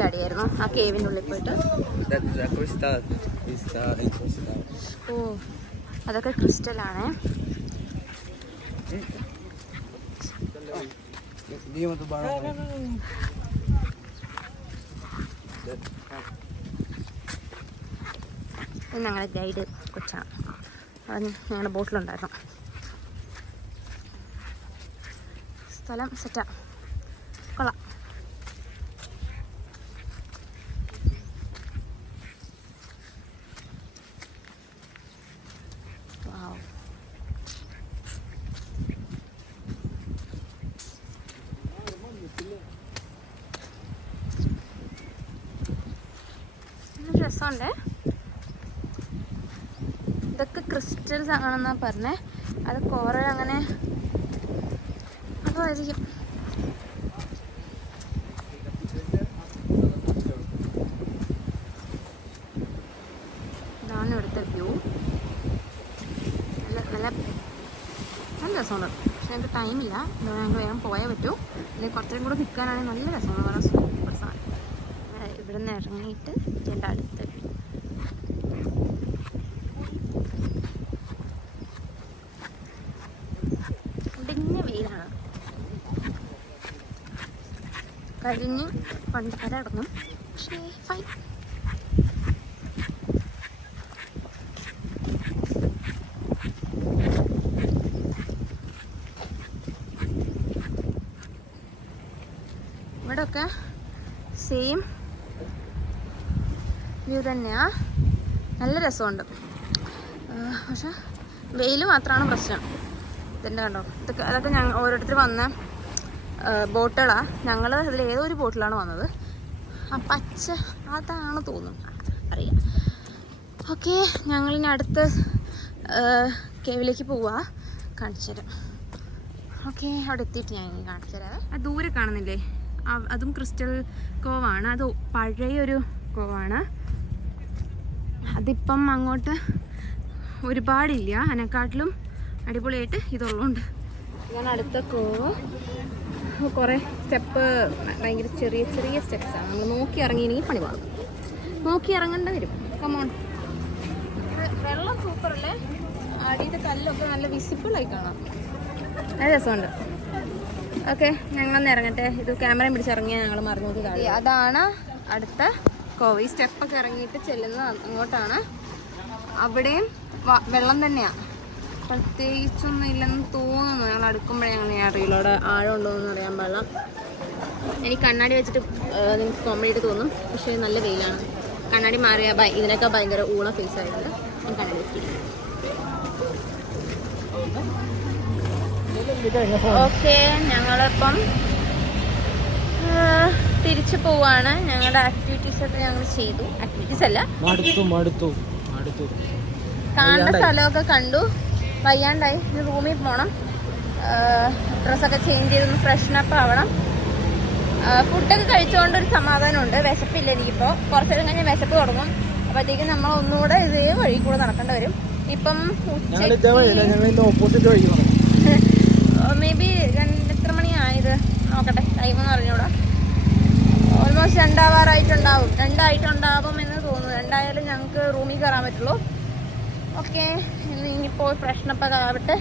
ചാടിയായിരുന്നു ആ കേവിൻ്റെ ഉള്ളിൽ പോയിട്ട്. ഓ അതൊക്കെ ക്രിസ്റ്റലാണേ. ഞങ്ങളുടെ ഗൈഡ് കൊച്ചാണ്, അവൻ ഞങ്ങളുടെ ബോട്ടിലുണ്ടായിരുന്നു. സ്ഥലം സെറ്റാ, കൊള്ളാം. രസമുണ്ടേ. ഇതൊക്കെ ക്രിസ്റ്റൽസ് ആണെന്നാ പറഞ്ഞേ. അത് കോറൽ അങ്ങനെ അതായിരിക്കും. ഇതാണ് ഇവിടുത്തെ വ്യൂ. നല്ല നല്ല നല്ല രസമുണ്ട്. പക്ഷെ ഞങ്ങൾക്ക് ടൈമില്ല, ഞങ്ങൾക്ക് വേഗം പോയാൽ പറ്റൂ. അല്ലെങ്കിൽ കുറച്ചും കൂടെ നിൽക്കാനാണെങ്കിൽ നല്ല രസമാണ്. വളരെ സൂപ്പർ സാധനം. ഇവിടെ നിന്ന് ഇറങ്ങിയിട്ട് എൻ്റെ അടുത്ത് ഇടിഞ്ഞ വെയിലാണ്. കഴിഞ്ഞ് പണ്ടര അടങ്ങും, പക്ഷേ ഫൈൻ. ഇവിടെയൊക്കെ സെയിം വ്യൂ തന്നെയാ. നല്ല രസമുണ്ട്. പക്ഷെ വെയിൽ മാത്രമാണ് പ്രശ്നം. ഇതിൻ്റെ കണ്ടോ, ഇതൊക്കെ അതൊക്കെ ഞങ്ങൾ ഓരോരുത്തർ വന്ന ബോട്ടുകളാണ്. ഞങ്ങൾ അതിൽ ഏതോ ഒരു ബോട്ടിലാണ് വന്നത്. ആ പച്ച അതാണ് തോന്നുന്നു, അറിയാം. ഓക്കെ, ഞങ്ങളിനി അടുത്ത കേവിലേക്ക് പോവാ, കാണിച്ചു തരാം. ഓക്കെ, അവിടെ എത്തിയിട്ട് ഞാൻ കാണിച്ചു തരാം. ആ ദൂരെ കാണുന്നില്ലേ, അതും ക്രിസ്റ്റൽ കോവാണ്. അത് പഴയൊരു കോവാണ്. അതിപ്പം അങ്ങോട്ട് ഒരുപാടില്ല, അതിനെക്കാട്ടിലും അടിപൊളിയായിട്ട് ഇതുള്ളതുകൊണ്ട്. ഇതാണ് അടുത്ത കോവ്. കുറേ സ്റ്റെപ്പ്, ഭയങ്കര ചെറിയ ചെറിയ സ്റ്റെപ്സാണ്. നമ്മൾ നോക്കി ഇറങ്ങിയെങ്കിൽ പണി പാടും. നോക്കി ഇറങ്ങേണ്ട വരും. കമോൺ. വെള്ളം സൂപ്പറല്ലേ, അടിയുടെ കല്ലൊക്കെ നല്ല വിസിബിളായി കാണാം. നല്ല രസമുണ്ട്. ഓക്കെ, ഞങ്ങളൊന്ന് ഇറങ്ങട്ടെ. ഇത് ക്യാമറയും പിടിച്ചിറങ്ങിയാൽ ഞങ്ങൾ മറിഞ്ഞത് കാര്യം. അതാണ് അടുത്ത കോവ്. ഈ സ്റ്റെപ്പൊക്കെ ഇറങ്ങിയിട്ട് ചെല്ലുന്നത് അങ്ങോട്ടാണ്. അവിടെയും വെള്ളം തന്നെയാണ്, പ്രത്യേകിച്ചൊന്നും ഇല്ലെന്ന് തോന്നുന്നു. ഞങ്ങൾ അടുക്കുമ്പോഴേ ഞങ്ങൾ അറിയില്ല അവിടെ ആഴം ഉണ്ടോയെന്ന് അറിയാൻ പാടില്ല. എനിക്ക് കണ്ണാടി വെച്ചിട്ട് നിങ്ങൾക്ക് കോമഡിയായിട്ട് തോന്നും, പക്ഷേ നല്ല വെയിലാണ്. കണ്ണാടി മാറിയ ഇതിനൊക്കെ ഭയങ്കര ഊള ഫേസ് ആയതുകൊണ്ട് ഞാൻ കണ്ണാടി വെച്ചില്ല. ഓക്കെ, ഞങ്ങളിപ്പം തിരിച്ചു പോവാണ്. ഞങ്ങളുടെ ആക്ടിവിറ്റീസ് ഒക്കെ ഞങ്ങൾ ചെയ്തു. ആക്ടിവിറ്റീസ് അല്ല, കാണേണ്ട സ്ഥലമൊക്കെ കണ്ടു. വയ്യാണ്ടായി, റൂമിൽ പോകണം. ഡ്രസ്സൊക്കെ ചേഞ്ച് ചെയ്തൊന്ന് ഫ്രഷനപ്പ് ആവണം. ഫുഡൊക്കെ കഴിച്ചുകൊണ്ടൊരു സമാധാനമുണ്ട്. വിശപ്പില്ല എനിക്കിപ്പോൾ. കുറച്ച് നേരം കഴിഞ്ഞാൽ വിശപ്പ് തുടങ്ങും. അപ്പോഴത്തേക്കും നമ്മൾ ഒന്നുകൂടെ ഇതേ വഴി കൂടെ നടക്കേണ്ടി വരും. ഇപ്പം മേ ബി എത്ര മണിയായത് നോക്കട്ടെ, ടൈമെന്ന് പറഞ്ഞൂടാ. ഓൾമോസ്റ്റ് 2 ആവാറായിട്ടുണ്ടാവും. 2 ആയിട്ടുണ്ടാവും എന്ന് തോന്നുന്നു. 2 ആയാലും ഞങ്ങൾക്ക് റൂമിൽ കയറാൻ പറ്റുള്ളൂ. ഓക്കെ, ഇനിയിപ്പോൾ ഫ്രഷ്നപ്പൊക്കെ ആവട്ടെ.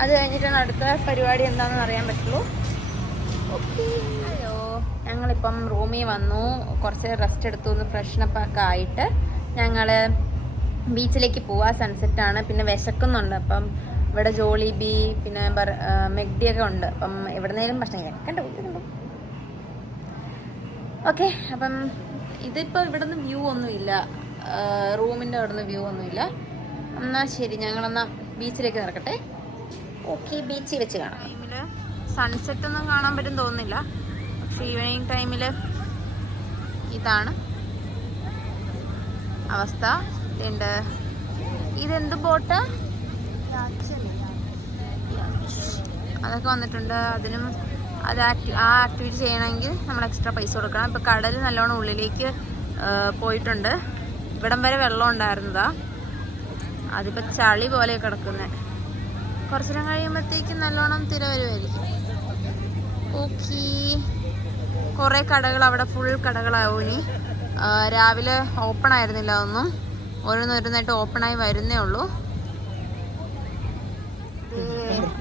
അത് കഴിഞ്ഞിട്ടാണ് അടുത്ത പരിപാടി എന്താണെന്ന് അറിയാൻ പറ്റുള്ളൂ. ഓക്കെ, അയ്യോ, ഞങ്ങളിപ്പം റൂമിൽ വന്നു. കുറച്ച് റെസ്റ്റ് എടുത്തു, ഒന്ന് ഫ്രഷ്നപ്പൊക്കെ ആയിട്ട് ഞങ്ങൾ ബീച്ചിലേക്ക് പോവാ. സൺസെറ്റാണ്. പിന്നെ വിശക്കുന്നുണ്ട്. അപ്പം ഇവിടെ ജോളിബി പിന്നെ മെഗ്ഡിയൊക്കെ ഉണ്ട്. അപ്പം എവിടുന്നേലും ഭക്ഷണം കഴിക്കണ്ട. ഓക്കെ, അപ്പം ഇതിപ്പോൾ ഇവിടെ നിന്ന് വ്യൂ ഒന്നുമില്ല, റൂമിൻ്റെ അവിടെ നിന്ന് വ്യൂ ഒന്നുമില്ല. എന്നാൽ ശരി, ഞങ്ങളെന്നാൽ ബീച്ചിലേക്ക് നടക്കട്ടെ. ഓക്കെ, ബീച്ചിൽ വെച്ച് കാണാം. ടൈമിൽ സൺസെറ്റ് ഒന്നും കാണാൻ പറ്റും തോന്നുന്നില്ല, പക്ഷേ ഈവനിങ് ടൈമിൽ ഇതാണ് അവസ്ഥ. ഇതെന്ത് ബോട്ട്, അതൊക്കെ വന്നിട്ടുണ്ട്. അതിനും ആ ആക്ടിവിറ്റി ചെയ്യണമെങ്കിൽ നമ്മൾ എക്സ്ട്രാ പൈസ കൊടുക്കണം. ഇപ്പോൾ കടൽ നല്ലോണം ഉള്ളിലേക്ക് പോയിട്ടുണ്ട്. ഇവിടം വരെ വെള്ളം ഉണ്ടായിരുന്നതാ, അതിപ്പോൾ ചളി പോലെ കിടക്കുന്നത്. കുറച്ചു നേരം കഴിയുമ്പോഴത്തേക്കും നല്ലോണം തിര വരുമായിരിക്കും. ഓക്കേ, കുറേ കടകൾ അവിടെ ഫുൾ കടകളാവും ഇനി. രാവിലെ ഓപ്പൺ ആയിരുന്നില്ല ഒന്നും, ഓരോന്നോരോന്നായിട്ട് ഓപ്പണായി വരുന്നേ ഉള്ളൂ.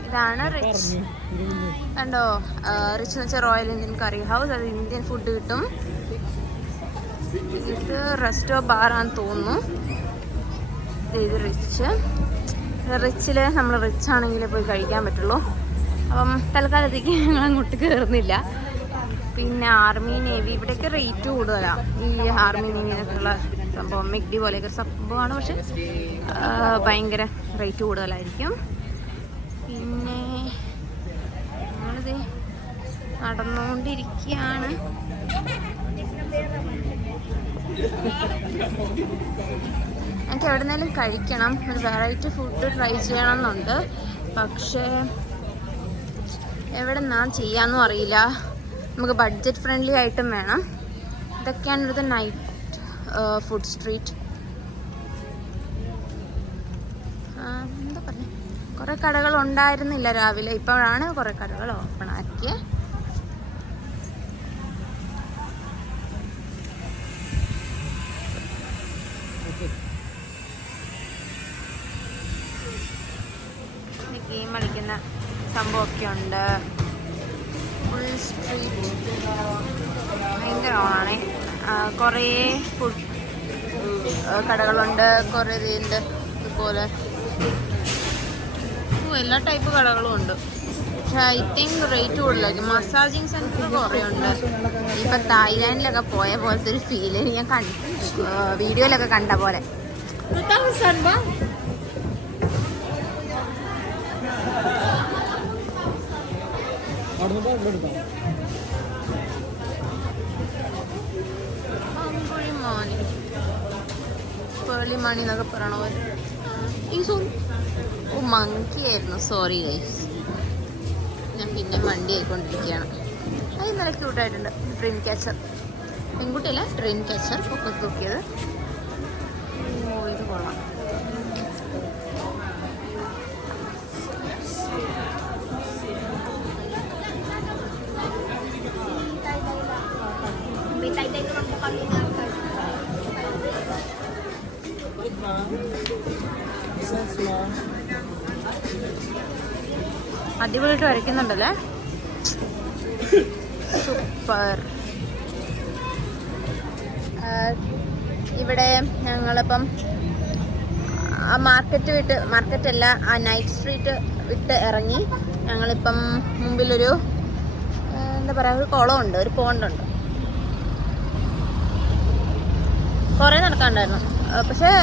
ഇതാണ് റിച്ച്. കണ്ടോ, റിച്ച് എന്ന് വെച്ചാൽ റോയൽ ഇന്ത്യൻ കറി ഹൗസ്. അത് ഇന്ത്യൻ ഫുഡ് കിട്ടും. ഇത് റെസ്റ്റോ ബാറാന്ന് തോന്നുന്നു. ഇത് റിച്ചിൽ നമ്മൾ റിച്ച് ആണെങ്കിലേ പോയി കഴിക്കാൻ പറ്റുള്ളൂ. അപ്പം തൽക്കാലത്തേക്ക് ഞങ്ങൾ അങ്ങോട്ട് കയറുന്നില്ല. പിന്നെ ആർമി നേവി, ഇവിടെയൊക്കെ റേറ്റ് കൂടുതലാണ്. ഈ ആർമി നേവി എന്നൊക്കെയുള്ള സംഭവം മെഗ്ഡി പോലെയൊക്കെ സംഭവമാണ്, പക്ഷെ ഭയങ്കര റേറ്റ് കൂടുതലായിരിക്കും. പിന്നെ നമ്മളിത് നടന്നുകൊണ്ടിരിക്കുകയാണ്. എനിക്ക് എവിടെന്നേലും കഴിക്കണം, ഒരു വെറൈറ്റി ഫുഡ് ട്രൈ ചെയ്യണം എന്നുണ്ട്. പക്ഷേ എവിടെ നിന്നാ ചെയ്യാമെന്നും അറിയില്ല. നമുക്ക് ബഡ്ജറ്റ് ഫ്രണ്ട്ലി ആയിട്ടും വേണം. ഇതൊക്കെയാണ് ഇവിടുത്തെ നൈറ്റ് ഫുഡ് സ്ട്രീറ്റ്. എന്താ പറയുക, കുറേ കടകൾ ഉണ്ടായിരുന്നില്ല രാവിലെ, ഇപ്പോഴാണ് കുറേ കടകൾ ഓപ്പൺ ആക്കിയത്. ഗെയിം കളിക്കുന്ന സംഭവമൊക്കെ ഉണ്ട്. ഫുൾ സ്ട്രീറ്റ് ഭയങ്കര ഓണാണ്. കുറേ ഫുഡ് കടകളുണ്ട്, കുറേ ഇതുണ്ട്. ഇതുപോലെ എല്ലാ ടൈപ്പ് കടകളും ഉണ്ട്. പക്ഷെ ഐ തിങ്ക് റേറ്റ് കൂടുതലായിരിക്കും. മസാജിങ് സെൻറ്റർ കുറേ ഉണ്ട്. ഇപ്പം തായ്ലാൻഡിലൊക്കെ പോയ പോലത്തെ ഒരു ഫീല് ഞാൻ വീഡിയോയിലൊക്കെ കണ്ട പോലെ. പേർലി മണി എന്നൊക്കെ പറയണ പോലെ. മങ്കി ആയിരുന്നു, സോറി ഗൈസ്. ഞാൻ പിന്നെ വണ്ടി ആയിക്കൊണ്ടിരിക്കുകയാണ്. അത് നല്ല ക്യൂട്ടായിട്ടുണ്ട്. ഡ്രീം ക്യാച്ചർ, പെൺകുട്ടിയല്ല, ഡ്രീം ക്യാച്ചർ ഒക്കെ തൂക്കിയത്. ഓ, ഇത് കൊള്ളാം. അടിപൊളിയായിട്ട് വരയ്ക്കുന്നുണ്ടല്ലേ, സൂപ്പർ. ഇവിടെ ഞങ്ങളിപ്പം മാർക്കറ്റല്ല, ആ നൈറ്റ് സ്ട്രീറ്റ് വിട്ട് ഇറങ്ങി. ഞങ്ങളിപ്പം മുമ്പിലൊരു എന്താ പറയുക, ഒരു കുളമുണ്ട്, ഒരു പോണ്ടുണ്ട്. കുറേ നടക്കാനുണ്ടായിരുന്നു. പക്ഷെ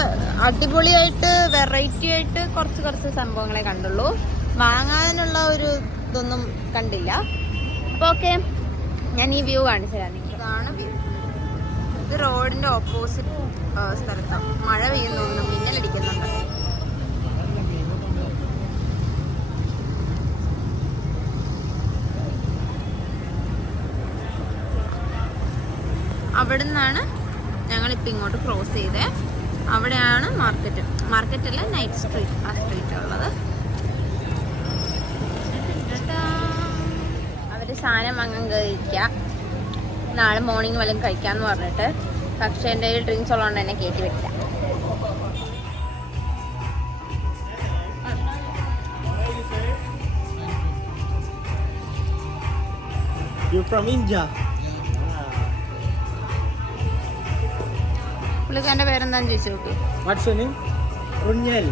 അടിപൊളിയായിട്ട് വെറൈറ്റി ആയിട്ട് കുറച്ച് സംഭവങ്ങളെ കണ്ടുള്ളൂ. വാങ്ങാനുള്ള ഒരു ഇതൊന്നും കണ്ടില്ല. അപ്പോൾ ഓക്കെ, ഞാൻ ഈ വ്യൂ കാണിച്ചു തരാം. ഇതാണ് വ്യൂ. ഇത് റോഡിൻ്റെ ഓപ്പോസിറ്റ് സ്ഥലത്താണ്. മഴ പെയ്യുന്നു, മിന്നലടിക്കുന്നുണ്ട്. അവിടെ നിന്നാണ് ഞങ്ങളിപ്പോൾ ഇങ്ങോട്ട് ക്രോസ് ചെയ്തേ. അവിടെയാണ് മാർക്കറ്റല്ല, നൈറ്റ് സ്ട്രീറ്റ്, ആ സ്ട്രീറ്റ് ഉള്ളത്. അവർ സാധനം വാങ്ങാൻ കഴിക്കുക, നാളെ മോർണിംഗ് വല്ലതും കഴിക്കാമെന്ന് പറഞ്ഞിട്ട്. പക്ഷേ എൻ്റെ കയ്യിൽ ഡ്രിങ്ക്സ് ഉള്ളതുകൊണ്ട് എന്നെ കയറ്റി വെക്കില്ല. You're from India? പുള്ളിക്കാരൻ്റെ പേരെന്താന്ന് ചോദിച്ചു നോക്ക്. What's your name? Runyel.